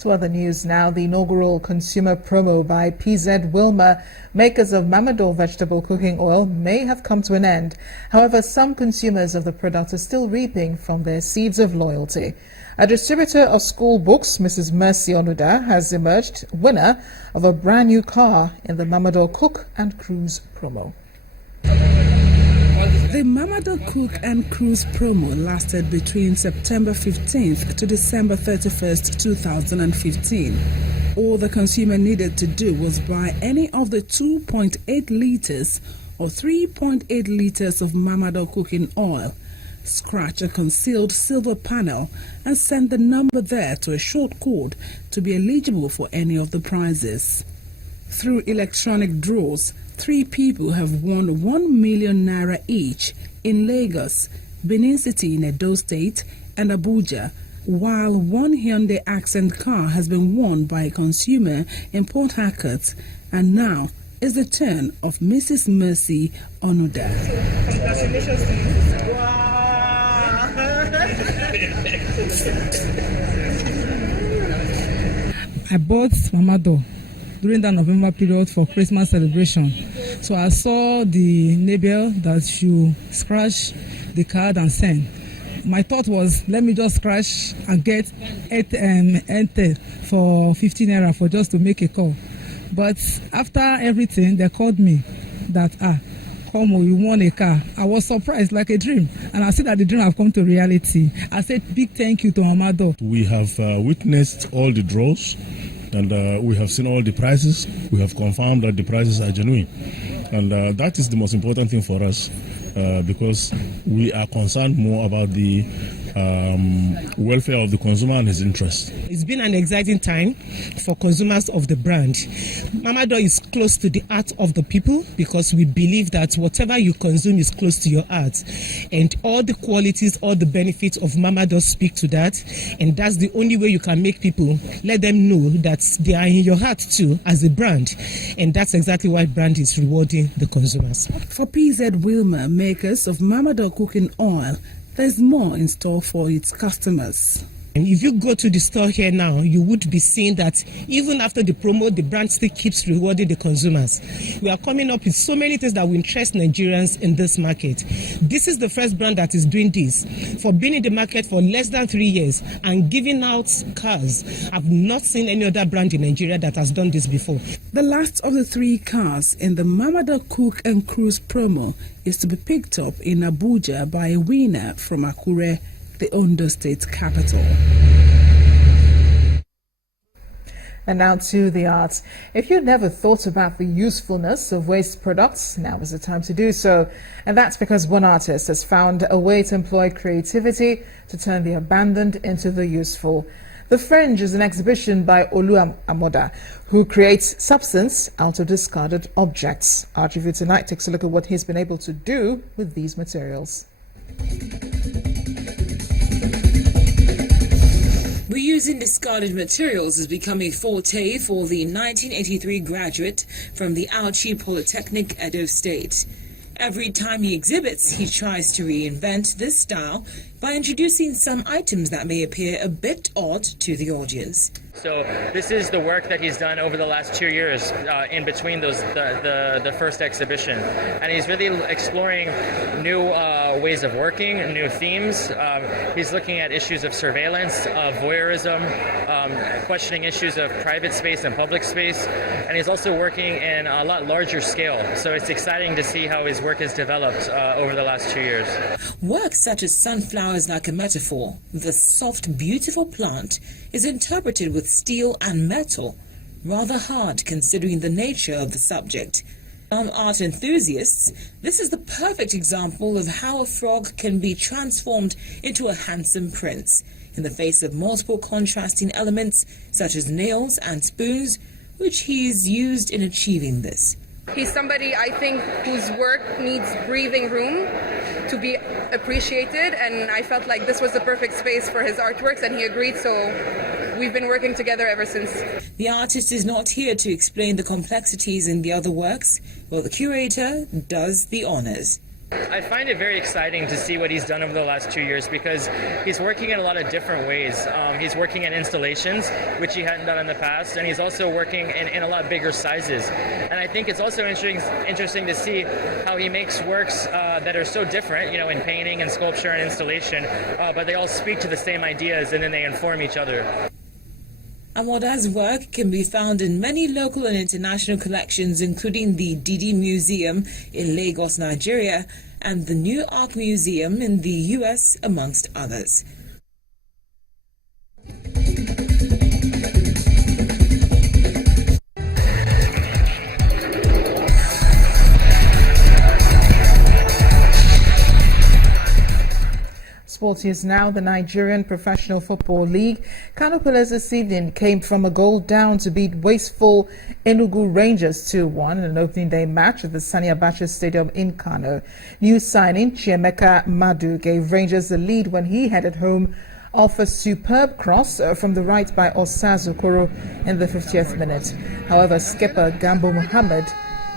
To other news now, the inaugural consumer promo by PZ Wilma, makers of Mamador vegetable cooking oil, may have come to an end. However, some consumers of the product are still reaping from their seeds of loyalty. A distributor of school books, Mrs. Mercy Onuda, has emerged winner of a brand new car in the Mamador Cook and Cruise promo. The Mamador Cook and Cruise promo lasted between September 15th to December 31st, 2015. All the consumer needed to do was buy any of the 2.8 liters or 3.8 liters of Mamador cooking oil, scratch a concealed silver panel and send the number there to a short code to be eligible for any of the prizes. Through electronic draws, 3 people have won 1 million naira each in Lagos, Benin City in Edo State, and Abuja, while one Hyundai Accent car has been won by a consumer in Port Harcourt, and now is the turn of Mrs. Mercy Onuda. Congratulations to you. Wow! I bought Mamador during the November period for Christmas celebration. So I saw the label that you scratch the card and send. My thought was, let me just scratch and get enter for 15 naira for just to make a call. But after everything, they called me that, Como, you won a car. I was surprised, like a dream. And I see that the dream have come to reality. I said, big thank you to Mamador. We have witnessed all the draws. And we have seen all the prices. We have confirmed that the prices are genuine. And that is the most important thing for us because we are concerned more about the welfare of the consumer and his interest. It's been an exciting time for consumers of the brand. Mamador is close to the heart of the people because we believe that whatever you consume is close to your heart. And all the qualities, all the benefits of Mamador speak to that. And that's the only way you can make people, let them know that they are in your heart too as a brand. And that's exactly why brand is rewarding the consumers. For PZ Wilma, makers of Mamador cooking oil, there's more in store for its customers. And if you go to the store here now, you would be seeing that even after the promo, the brand still keeps rewarding the consumers. We are coming up with so many things that will interest Nigerians in this market. This is the first brand that is doing this. For being in the market for less than 3 years and giving out cars, I've not seen any other brand in Nigeria that has done this before. The last of the 3 cars in the Mamador Cook and Cruise promo is to be picked up in Abuja by a winner from Akure, the Ondo State capital. And now to the arts. If you never thought about the usefulness of waste products, now is the time to do so. And that's because one artist has found a way to employ creativity to turn the abandoned into the useful. The Fringe is an exhibition by Olu Amoda, who creates substance out of discarded objects. Our review tonight takes a look at what he's been able to do with these materials. Reusing discarded materials has become a forte for the 1983 graduate from the Auchi Polytechnic, Edo State. Every time he exhibits, he tries to reinvent this style by introducing some items that may appear a bit odd to the audience. So this is the work that he's done over the last 2 years in between the first exhibition. And he's really exploring new ways of working, new themes. He's looking at issues of surveillance, of voyeurism, questioning issues of private space and public space. And he's also working in a lot larger scale. So it's exciting to see how his work has developed over the last 2 years. Work such as sunflowers like a metaphor. The soft, beautiful plant is interpreted with steel and metal, rather hard considering the nature of the subject. Some art enthusiasts, this is the perfect example of how a frog can be transformed into a handsome prince in the face of multiple contrasting elements such as nails and spoons, which he's used in achieving this. He's somebody, I think, whose work needs breathing room to be appreciated, and I felt like this was the perfect space for his artworks, and he agreed, so we've been working together ever since. The artist is not here to explain the complexities in the other works, while the curator does the honors. I find it very exciting to see what he's done over the last 2 years because he's working in a lot of different ways. He's working at installations, which he hadn't done in the past, and he's also working in a lot bigger sizes. And I think it's also interesting to see how he makes works that are so different, in painting and sculpture and installation, but they all speak to the same ideas and then they inform each other. Amoda's work can be found in many local and international collections, including the Didi Museum in Lagos, Nigeria, and the New Ark Museum in the US, amongst others. Sports is now the Nigerian Professional Football League. Kano this evening came from a goal down to beat wasteful Enugu Rangers 2-1 in an opening day match at the Sani Abacha Stadium in Kano. New signing Chiemeka Madu gave Rangers the lead when he headed home off a superb cross from the right by Osaz Okoro in the 50th minute. However, skipper Gambo Muhammad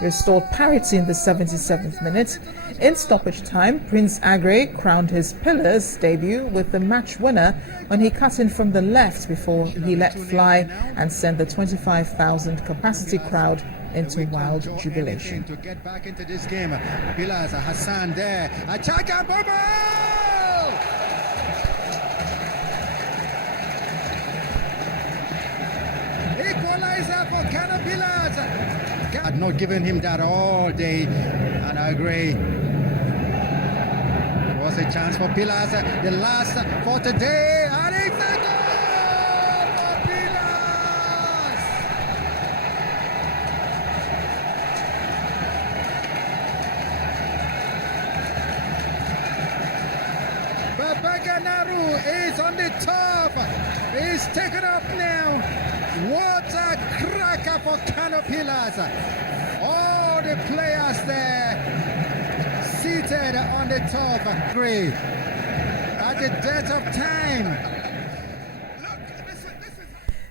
restored parity in the 77th minute. In stoppage time, Prince Agre crowned his Pillars debut with the match winner when he cut in from the left before he let fly and sent the 25,000 capacity crowd into wild jubilation. To get back into this game, Pillars, Hassan there, attack and equalizer for Kano Pillars. I've not given him that all day, and I agree. It was a chance for Pillars, the last for today, and it's a goal for Pillars! Babaganaru is on the top. He's taken up now. What a cracker for Kano Pillars. All the players there seated on the top. Great. At the death of time.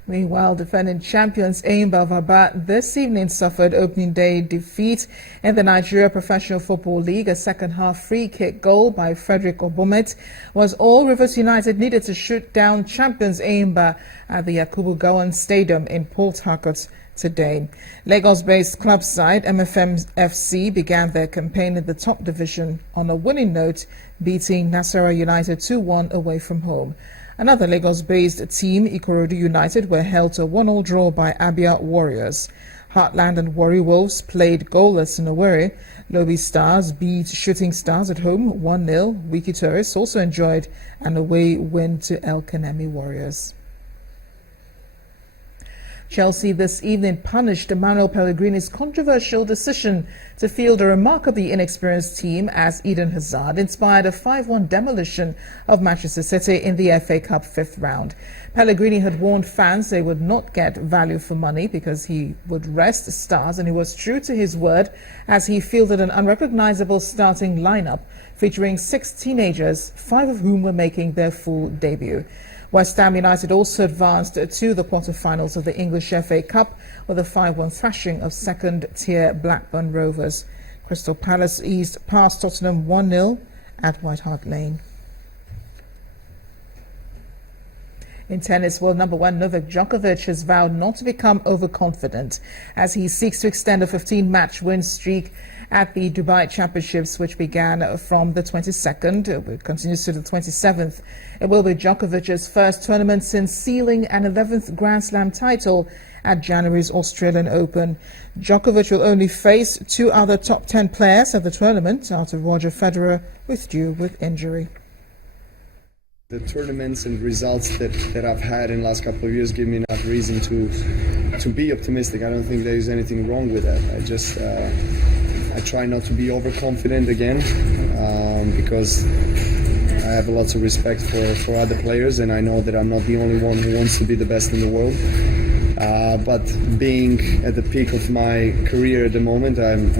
Meanwhile, defending champions Enyimba Vaba this evening suffered opening day defeat in the Nigeria Professional Football League. A second-half free-kick goal by Frederick Obomet was all Rivers United needed to shoot down champions Enyimba at the Yakubu Gowon Stadium in Port Harcourt today. Lagos-based club side MFM-FC began their campaign in the top division on a winning note, beating Nasarawa United 2-1 away from home. Another Lagos-based team, Ikorodu United, were held to a 1-1 draw by Abia Warriors. Heartland and Warri Wolves played goalless in Owerri. Lobi Stars beat Shooting Stars at home 1-0. Wiki Tourists also enjoyed an away win to El Kanemi Warriors. Chelsea this evening punished Emmanuel Pellegrini's controversial decision to field a remarkably inexperienced team as Eden Hazard inspired a 5-1 demolition of Manchester City in the FA Cup fifth round. Pellegrini had warned fans they would not get value for money because he would rest stars, and he was true to his word as he fielded an unrecognizable starting lineup featuring 6 teenagers, 5 of whom were making their full debut. West Ham United also advanced to the quarter-finals of the English FA Cup with a 5-1 thrashing of second-tier Blackburn Rovers. Crystal Palace eased past Tottenham 1-0 at White Hart Lane. In tennis, world number 1 Novak Djokovic has vowed not to become overconfident as he seeks to extend a 15-match win streak at the Dubai Championships, which began from the 22nd. It continues to the 27th. It will be Djokovic's first tournament since sealing an 11th Grand Slam title at January's Australian Open. Djokovic will only face 2 other top 10 players at the tournament after Roger Federer withdrew with injury. The tournaments and results that I've had in the last couple of years give me enough reason to be optimistic. I don't think there is anything wrong with that. I try not to be overconfident again because I have lots of respect for other players, and I know that I'm not the only one who wants to be the best in the world. But being at the peak of my career at the moment, I'm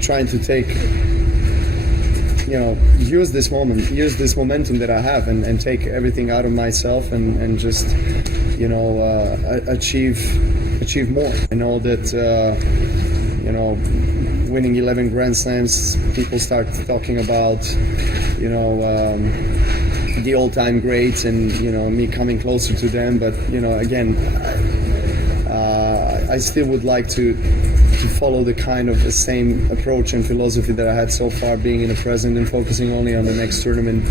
trying to take, use this moment, use this momentum that I have, and take everything out of myself and just, achieve more. I know that, winning 11 Grand Slams, people start talking about, the all-time greats and, me coming closer to them. But, again, I still would like to follow the kind of the same approach and philosophy that I had so far, being in the present and focusing only on the next tournament.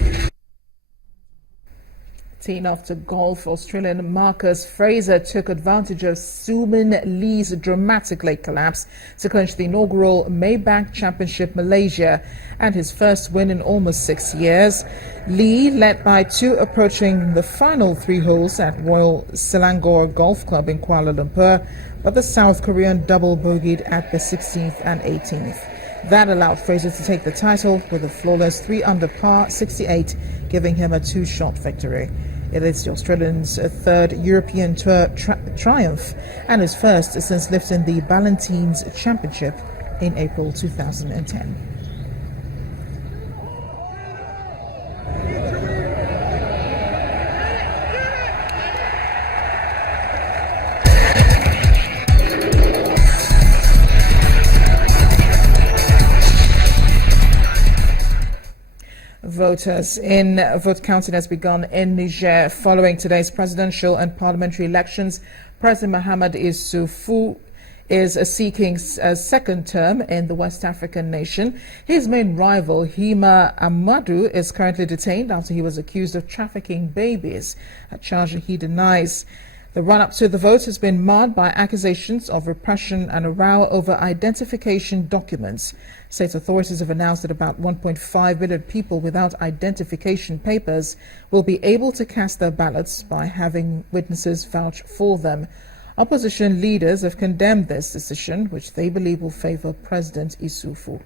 Teeing off to golf, Australian Marcus Fraser took advantage of Sumin Lee's dramatic late collapse to clinch the inaugural Maybank Championship Malaysia and his first win in almost 6 years. Lee led by 2 approaching the final 3 holes at Royal Selangor Golf Club in Kuala Lumpur, but the South Korean double bogeyed at the 16th and 18th. That allowed Fraser to take the title with a flawless 3 under par 68, giving him a 2-shot victory. It is the Australian's 3rd European Tour triumph and his first since lifting the Ballantines Championship in April 2010. Voters in vote counting has begun in Niger following today's presidential and parliamentary elections. President Mohamed Issoufou is seeking a second term in the West African nation. His main rival, Hima Amadou, is currently detained after he was accused of trafficking babies, a charge he denies. The run-up to the vote has been marred by accusations of repression and a row over identification documents. State authorities have announced that about 1.5 million people without identification papers will be able to cast their ballots by having witnesses vouch for them. Opposition leaders have condemned this decision, which they believe will favor President Issoufou.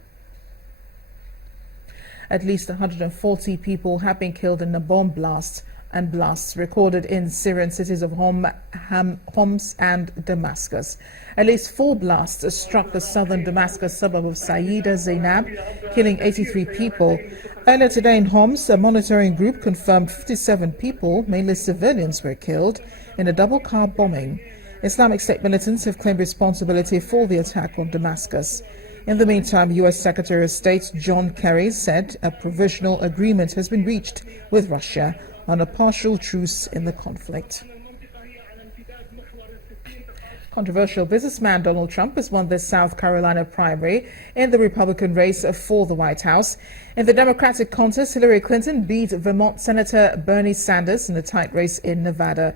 At least 140 people have been killed in a bomb blast and blasts recorded in Syrian cities of Homs and Damascus. At least 4 blasts struck the southern Damascus suburb of Sayyida Zainab, killing 83 people. Earlier today in Homs, a monitoring group confirmed 57 people, mainly civilians, were killed in a double-car bombing. Islamic State militants have claimed responsibility for the attack on Damascus. In the meantime, U.S. Secretary of State John Kerry said a provisional agreement has been reached with Russia on a partial truce in the conflict. Controversial businessman Donald Trump has won the South Carolina primary in the Republican race for the White House. In the Democratic contest, Hillary Clinton beat Vermont Senator Bernie Sanders in a tight race in Nevada.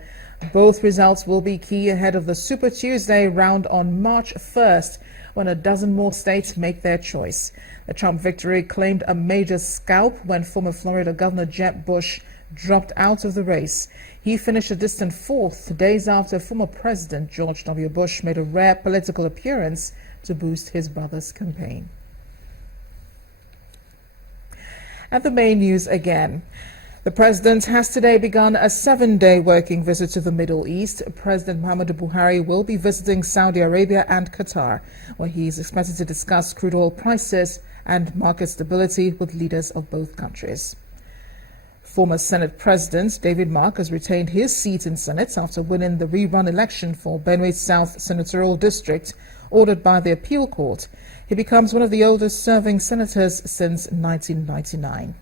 Both results will be key ahead of the Super Tuesday round on March 1st, when a dozen more states make their choice. The Trump victory claimed a major scalp when former Florida Governor Jeb Bush dropped out of the race. He finished a distant 4th, days after former President George W. Bush made a rare political appearance to boost his brother's campaign. At the main news again. The president has today begun a 7-day working visit to the Middle East. President Muhammadu Buhari will be visiting Saudi Arabia and Qatar, where he is expected to discuss crude oil prices and market stability with leaders of both countries. Former Senate President David Mark has retained his seat in Senate after winning the rerun election for Benue South Senatorial District, ordered by the Appeal Court. He becomes one of the oldest serving senators since 1999.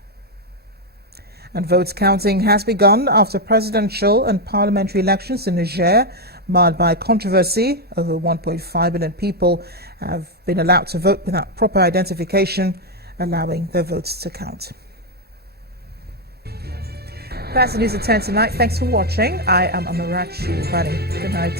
And vote counting has begun after presidential and parliamentary elections in Niger, marred by controversy. Over 1.5 million people have been allowed to vote without proper identification, allowing their votes to count. That's the news at 10 tonight. Thanks for watching. I am Amarachi Bani. Good night.